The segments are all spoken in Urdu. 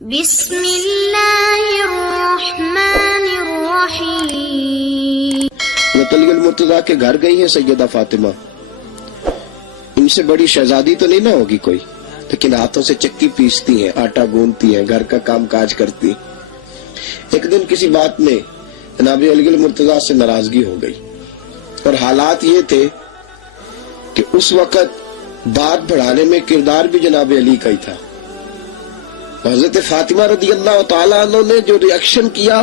بسم اللہ الرحمن الرحیم۔ علی المرتضیٰ کے گھر گئی ہیں سیدہ فاطمہ، ان سے بڑی شہزادی تو نہیں نہ ہوگی کوئی، لیکن ہاتھوں سے چکی پیستی ہیں، آٹا گوندتی ہیں، گھر کا کام کاج کرتی ہیں۔ ایک دن کسی بات میں جناب علی المرتضیٰ سے ناراضگی ہو گئی، اور حالات یہ تھے کہ اس وقت بات بڑھانے میں کردار بھی جناب علی کا ہی تھا۔ حضرت فاطمہ رضی اللہ تعالیٰ عنہ نے جو ریاکشن کیا،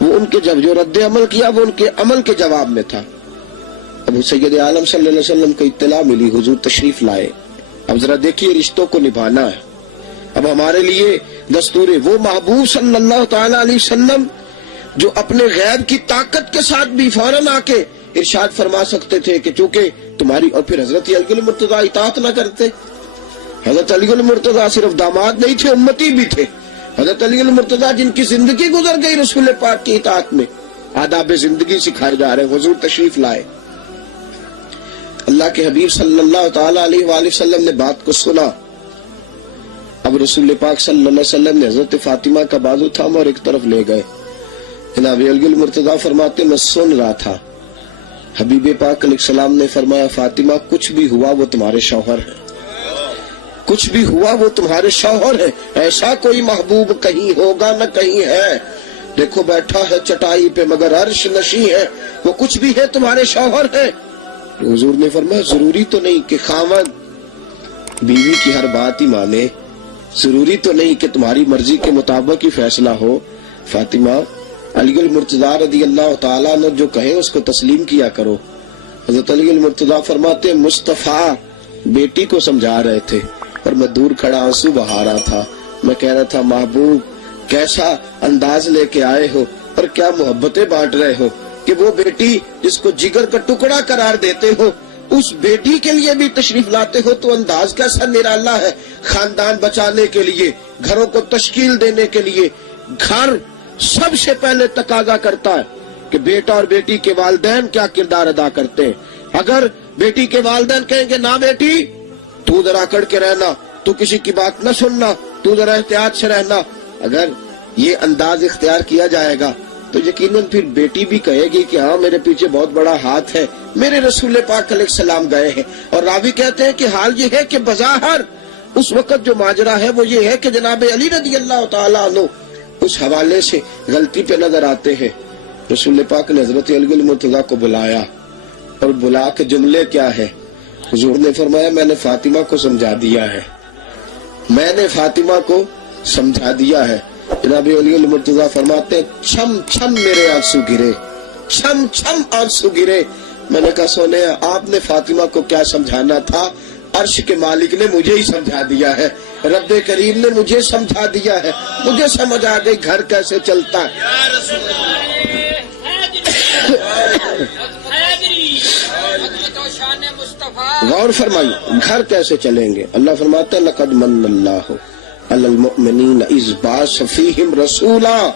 وہ ان کے جو رد عمل کیا، وہ ان کے عمل کے جواب میں تھا۔ اب سید عالم صلی اللہ علیہ وسلم کو اطلاع ملی، حضور تشریف لائے۔ اب ذرا دیکھیے، رشتوں کو نبھانا ہے۔ اب ہمارے لیے دستور وہ محبوب صلی اللہ تعالیٰ علیہ وسلم جو اپنے غیب کی طاقت کے ساتھ بھی فوراً آ کے ارشاد فرما سکتے تھے کہ چونکہ تمہاری، اور پھر حضرت علی المرتضیٰ اطاعت نہ کرتے۔ حضرت علی المرتضیٰ صرف داماد نہیں تھے، امتی بھی تھے۔ حضرت علی المرتضیٰ جن کی زندگی گزر گئی رسول پاک کی اطاعت میں، آداب زندگی سکھائے جا رہے ہیں۔ حضور تشریف لائے، اللہ کے حبیب صلی اللہ تعالی علیہ وآلہ وسلم نے بات کو سنا۔ اب رسول پاک صلی اللہ علیہ وسلم نے حضرت فاطمہ کا بازو تھاما اور ایک طرف لے گئے۔ جناب علی المرتضیٰ فرماتے میں سن رہا تھا، حبیب پاک علیہ السلام نے فرمایا فاطمہ کچھ بھی ہوا وہ تمہارے شوہر ہیں، کچھ بھی ہوا وہ تمہارے شوہر ہیں، ایسا کوئی محبوب کہیں ہوگا نہ کہیں ہے، دیکھو بیٹھا ہے چٹائی پہ مگر عرش نشیں ہے، وہ کچھ بھی ہے تمہارے شوہر ہیں۔ حضور نے فرمایا ضروری تو نہیں کہ خاوند بیوی کی ہر بات ہی مانے، ضروری تو نہیں کہ تمہاری مرضی کے مطابق ہی فیصلہ ہو۔ فاطمہ، علی المرتضیٰ رضی اللہ تعالیٰ نے جو کہے اس کو تسلیم کیا کرو۔ حضرت علی المرتضیٰ فرماتے مصطفیٰ بیٹی کو سمجھا رہے تھے اور میں دور کھڑا آنسو بہا رہا تھا۔ میں کہہ رہا تھا محبوب کیسا انداز لے کے آئے ہو اور کیا محبتیں بانٹ رہے ہو کہ وہ بیٹی جس کو جگر کا ٹکڑا قرار دیتے ہو، اس بیٹی کے لیے بھی تشریف لاتے ہو، تو انداز کیسا نرالا ہے۔ خاندان بچانے کے لیے، گھروں کو تشکیل دینے کے لیے، گھر سب سے پہلے تقاضا کرتا ہے کہ بیٹا اور بیٹی کے والدین کیا کردار ادا کرتے ہیں۔ اگر بیٹی کے والدین کہیں گے نہ بیٹی تو ذرا اکڑ کے رہنا، تو کسی کی بات نہ سننا، تو ذرا احتیاط سے رہنا، اگر یہ انداز اختیار کیا جائے گا تو یقیناً پھر بیٹی بھی کہے گی کہ ہاں میرے پیچھے بہت بڑا ہاتھ ہے، میرے رسول پاک علیہ السلام گئے ہیں۔ اور راوی کہتے ہیں کہ حال یہ ہے کہ بظاہر اس وقت جو ماجرا ہے وہ یہ ہے کہ جناب علی رضی اللہ تعالیٰ عنہ اس حوالے سے غلطی پہ نظر آتے ہیں۔ رسول پاک نے حضرت علی المرتضیٰ کو بلایا، اور بلا کے جملے کیا ہے؟ حضور نے فرمایا میں نے فاطمہ کو سمجھا دیا ہے، میں نے فاطمہ کو سمجھا دیا ہے۔ جناب علی المرتضیٰ فرماتے ہیں چھم چھم میرے آنسو گرے، چھم چھم آنسو گرے۔ میں نے کہا سونے آپ نے فاطمہ کو کیا سمجھانا تھا؟ عرش کے مالک نے مجھے ہی سمجھا دیا ہے، رب کریم نے مجھے سمجھا دیا ہے، مجھے سمجھ آ گئی گھر کیسے چلتا ہے۔ غور فرمائیے گھر کیسے چلیں گے۔ اللہ فرماتا ہے لقد من اللہ علی المؤمنین اذ بعث فیہم رسولا،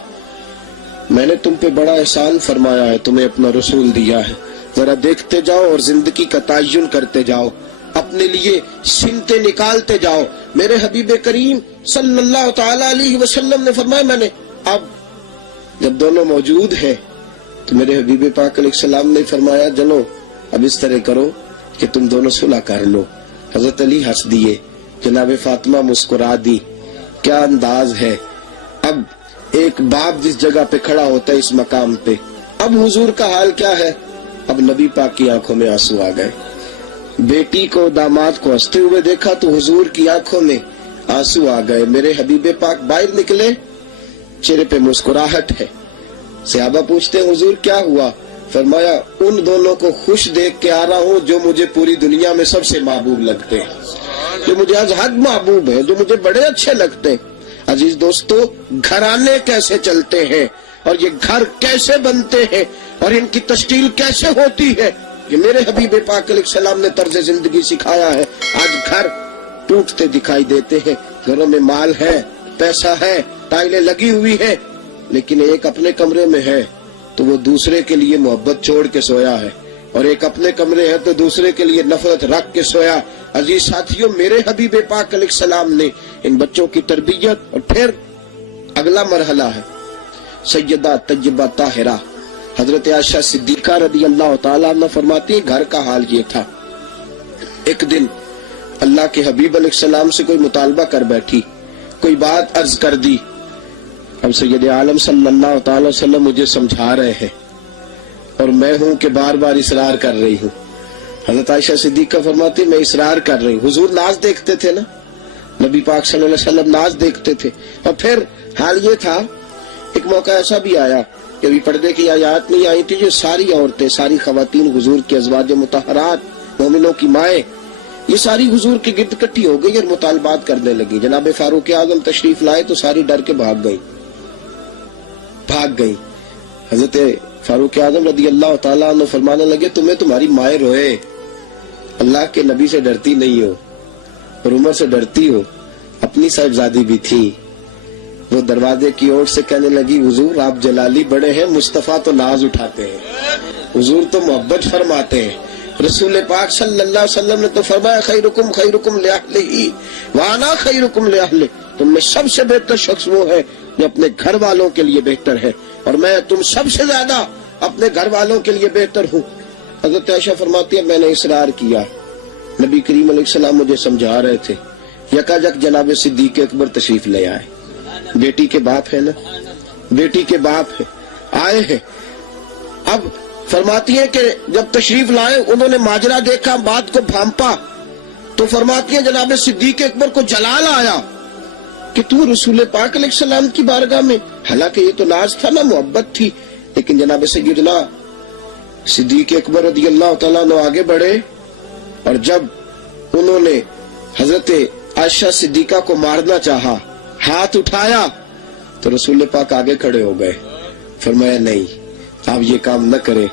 میں نے تم پہ بڑا احسان فرمایا ہے، تمہیں اپنا رسول دیا ہے، ذرا دیکھتے جاؤ اور زندگی کا تعین کرتے جاؤ، اپنے لیے سمتیں نکالتے جاؤ۔ میرے حبیب کریم صلی اللہ تعالی علیہ وسلم نے فرمایا میں نے اب جب دونوں موجود ہیں تو میرے حبیب پاک علیہ السلام نے فرمایا چلو اب اس طرح کرو کہ تم دونوں صلح کر لو۔ حضرت علی ہنس دیے، جناب فاطمہ مسکرا دی۔ کیا انداز ہے! اب ایک باپ جس جگہ پہ کھڑا ہوتا ہے اس مقام پہ، اب حضور کا حال کیا ہے؟ اب نبی پاک کی آنکھوں میں آنسو آ گئے۔ بیٹی کو داماد کو ہنستے ہوئے دیکھا تو حضور کی آنکھوں میں آنسو آ گئے۔ میرے حبیب پاک باہر نکلے، چہرے پہ مسکراہٹ ہے۔ صحابہ پوچھتے ہیں حضور کیا ہوا؟ فرمایا ان دونوں کو خوش دیکھ کے آ رہا ہوں جو مجھے پوری دنیا میں سب سے محبوب لگتے ہیں، جو مجھے از حد محبوب ہیں، جو مجھے بڑے اچھے لگتے ہیں۔ عزیز دوستو، گھرانے کیسے چلتے ہیں اور یہ گھر کیسے بنتے ہیں اور ان کی تشکیل کیسے ہوتی ہے، یہ میرے حبیب پاک علیہ السلام نے طرز زندگی سکھایا ہے۔ آج گھر ٹوٹتے دکھائی دیتے ہیں، گھروں میں مال ہے، پیسہ ہے، ٹائلیں لگی ہوئی ہیں، لیکن ایک اپنے کمرے میں ہے تو وہ دوسرے کے لیے محبت چھوڑ کے سویا ہے، اور ایک اپنے کمرے ہے تو دوسرے کے لیے نفرت رکھ کے سویا۔ عزیز ساتھیوں، میرے حبیب پاک علیہ السلام نے ان بچوں کی تربیت اور پھر اگلا مرحلہ ہے سیدہ طیبہ طاہرہ حضرت عائشہ صدیقہ رضی اللہ تعالیٰ عنہ فرماتی ہے گھر کا حال یہ تھا، ایک دن اللہ کے حبیب علیہ السلام سے کوئی مطالبہ کر بیٹھی، کوئی بات عرض کر دی. اب سید عالم صلی اللہ تعالی وسلم مجھے سمجھا رہے ہیں اور میں ہوں کہ بار بار اصرار کر رہی ہوں. حضرت عائشہ صدیقہ فرماتی میں اصرار کر رہی ہوں. حضور ناز دیکھتے تھے نا، نبی پاک صلی اللہ علیہ وسلم ناز دیکھتے تھے. اور پھر حال یہ تھا ایک موقع ایسا بھی آیا کہ ابھی پردے کی آیات نہیں آئی تھی، جو ساری عورتیں، ساری خواتین حضور کے ازواج مطہرات، مومنوں کی مائیں، یہ ساری حضور کے گرد اکٹھی ہو گئی اور مطالبات کرنے لگی. جناب فاروق اعظم تشریف لائے تو ساری ڈر کے بھاگ گئی. حضرت فاروق اعظم رضی اللہ تعالیٰ عنہ فرمانے لگے تمہیں تمہاری مائیں روئے، اللہ کے نبی سے ڈرتی نہیں ہو اور عمر سے ڈرتی ہو. اپنی صاحبزادی بھی تھی، وہ دروازے کی اوٹ سے کہنے لگی حضور آپ جلالی بڑے ہیں، مصطفیٰ تو ناز اٹھاتے ہیں، حضور تو محبت فرماتے ہیں. رسول پاک صلی اللہ علیہ وسلم نے تو فرمایا خیرکم خیرکم لأہلہ وانا خیرکم لأہلہ، تم میں سب سے بہتر شخص وہ ہے جو اپنے گھر والوں کے لیے بہتر ہے اور میں تم سب سے زیادہ اپنے گھر والوں کے لیے بہتر ہوں. حضرت عائشہ فرماتی ہے میں نے اصرار کیا، نبی کریم علیہ السلام مجھے سمجھا رہے تھے، یکایک جناب صدیق اکبر تشریف لے آئے. بیٹی کے باپ ہے نا، بیٹی کے باپ ہے، آئے ہیں. اب فرماتی ہے کہ جب تشریف لائے انہوں نے ماجرا دیکھا، بات کو بھانپا تو فرماتی ہے جناب صدیق اکبر کو جلال آیا کہ تو رسول پاک علیہ السلام کی بارگاہ میں، حالانکہ یہ تو ناز تھا نا، محبت تھی، لیکن جناب سیدنا صدیق اکبر رضی اللہ تعالیٰ عنہ آگے بڑھے اور جب انہوں نے حضرت عائشہ صدیقہ کو مارنا چاہا، ہاتھ اٹھایا تو رسول پاک آگے کھڑے ہو گئے. فرمایا نہیں آپ یہ کام نہ کریں.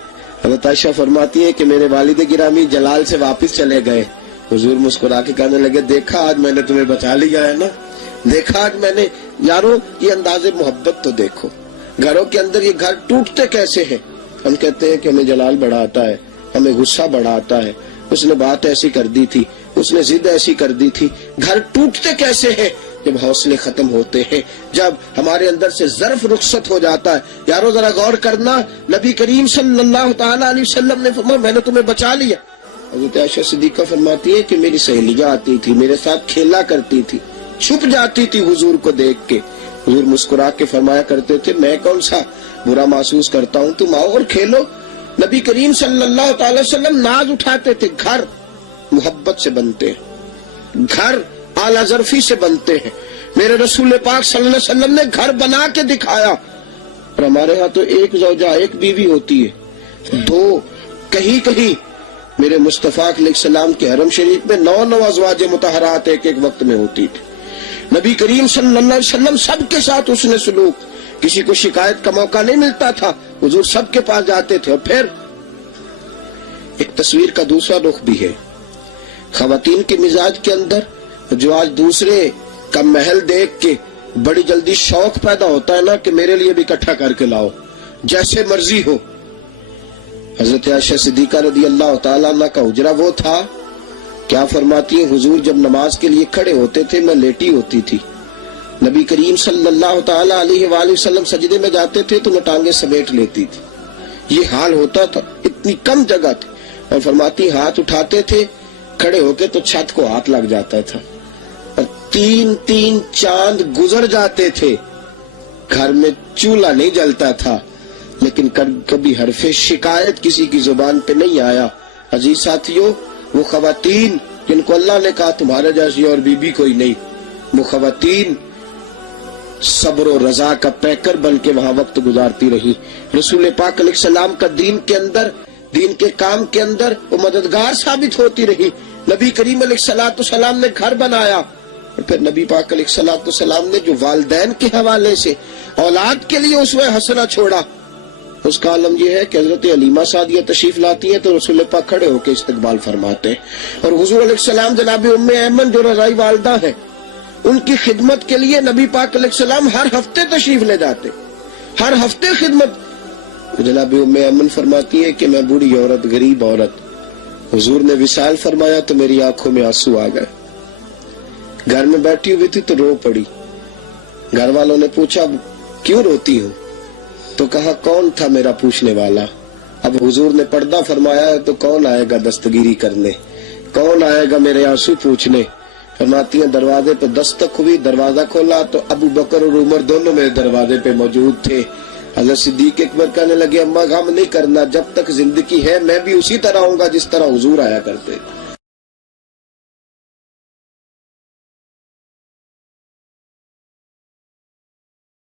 حضرت عائشہ فرماتی ہے کہ میرے والد گرامی جلال سے واپس چلے گئے. حضور مسکرا کے کہنے لگے دیکھا آج میں نے تمہیں بچا لیا ہے نا، دیکھا آج میں نے. یارو یہ انداز محبت تو دیکھو، گھروں کے اندر یہ گھر ٹوٹتے کیسے ہیں. ہم کہتے ہیں کہ ہمیں جلال بڑا آتا ہے، ہمیں غصہ بڑا آتا ہے، اس نے بات ایسی کر دی تھی، اس نے ضد ایسی کر دی تھی. گھر ٹوٹتے کیسے ہیں جب حوصلے ختم ہوتے ہیں، جب ہمارے اندر سے ظرف رخصت ہو جاتا ہے. یارو ذرا غور کرنا، نبی کریم صلی اللہ تعالی علیہ وسلم نے فرمایا میں نے تمہیں بچا لیا. حضرت عائشہ صدیقہ فرماتی ہے کہ میری سہیلیاں آتی تھی، میرے ساتھ کھیلا کرتی تھی، چھپ جاتی تھی حضور کو دیکھ کے. حضور مسکرا کے فرمایا کرتے تھے میں کون سا برا محسوس کرتا ہوں، تم آؤ اور کھیلو. نبی کریم صلی اللہ تعالی وسلم ناز اٹھاتے تھے. گھر محبت سے بنتے ہیں، گھر اعلیٰ ظرفی سے بنتے ہیں. میرے رسول پاک صلی اللہ علیہ وسلم نے گھر بنا کے دکھایا. اور ہمارے ہاں تو ایک زوجہ ایک بیوی ہوتی ہے، دو کہیں میرے مصطفیٰ علیہ السلام کے حرم شریف میں 9 ازواج مطہرات ایک وقت میں ہوتی تھی. نبی کریم صلی اللہ علیہ وسلم سب کے ساتھ حسن سلوک، کسی کو شکایت کا موقع نہیں ملتا تھا، حضور سب کے پاس جاتے تھے. اور پھر ایک تصویر کا دوسرا رخ بھی ہے خواتین کے مزاج کے اندر، جو آج دوسرے کا محل دیکھ کے بڑی جلدی شوق پیدا ہوتا ہے نا کہ میرے لیے بھی اکٹھا کر کے لاؤ جیسے مرضی ہو. حضرت عائشہ صدیقہ رضی اللہ تعالیٰ عنہ کا حجرہ وہ تھا، کیا فرماتی ہیں حضور جب نماز کے لیے کھڑے ہوتے تھے میں لیٹی ہوتی تھی، نبی کریم صلی اللہ تعالی علیہ وآلہ وسلم سجدے میں جاتے تھے تو میں ٹانگیں سمیٹ لیتی تھی. یہ حال ہوتا تھا، اتنی کم جگہ تھی. اور فرماتی ہاتھ اٹھاتے تھے کھڑے ہو کے تو چھت کو ہاتھ لگ جاتا تھا اور 3 چاند گزر جاتے تھے. گھر میں چولہا نہیں جلتا تھا لیکن کبھی حرف شکایت کسی کی زبان پہ نہیں آیا. عزیز ساتھیوں، وہ خواتین جن کو اللہ نے کہا تمہارے جیسی اور بیوی کوئی نہیں، وہ خواتین صبر و رضا کا پیکر بن کے وہاں وقت گزارتی رہی. رسول پاک علیہ السلام کا دین کے اندر، دین کے کام کے اندر وہ مددگار ثابت ہوتی رہی. نبی کریم علیہ السلام نے گھر بنایا اور پھر نبی پاک علیہ السلام نے جو والدین کے حوالے سے اولاد کے لیے اسوہ حسنہ چھوڑا، اس کا عالم یہ ہے کہ حضرت علیمہ سعدیہ تشریف لاتی ہیں تو رسول پاک کھڑے ہو کے استقبال فرماتے ہیں. اور حضور علیہ السلام جناب ام ایمن جو رضائی والدہ ہیں، ان کی خدمت کے لیے نبی پاک علیہ السلام ہر ہفتے تشریف لے جاتے، ہر ہفتے خدمت. جناب ام ایمن فرماتی ہے کہ میں بوڑھی عورت، غریب عورت، حضور نے وصال فرمایا تو میری آنکھوں میں آنسو آ گئے. گھر میں بیٹھی ہوئی تھی تو رو پڑی. گھر والوں نے پوچھا کیوں روتی ہوں؟ تو کہا کون تھا میرا پوچھنے والا؟ اب حضور نے پردہ فرمایا ہے تو کون آئے گا دستگیری کرنے، کون آئے گا میرے آنسو پوچھنے؟ فرماتی ہیں دروازے پہ دستک ہوئی، دروازہ کھولا تو ابو بکر اور عمر دونوں میرے دروازے پہ موجود تھے۔ حضرت صدیق اکبر کہنے لگے اماں غم نہیں کرنا، جب تک زندگی ہے میں بھی اسی طرح ہوں گا جس طرح حضور آیا کرتے۔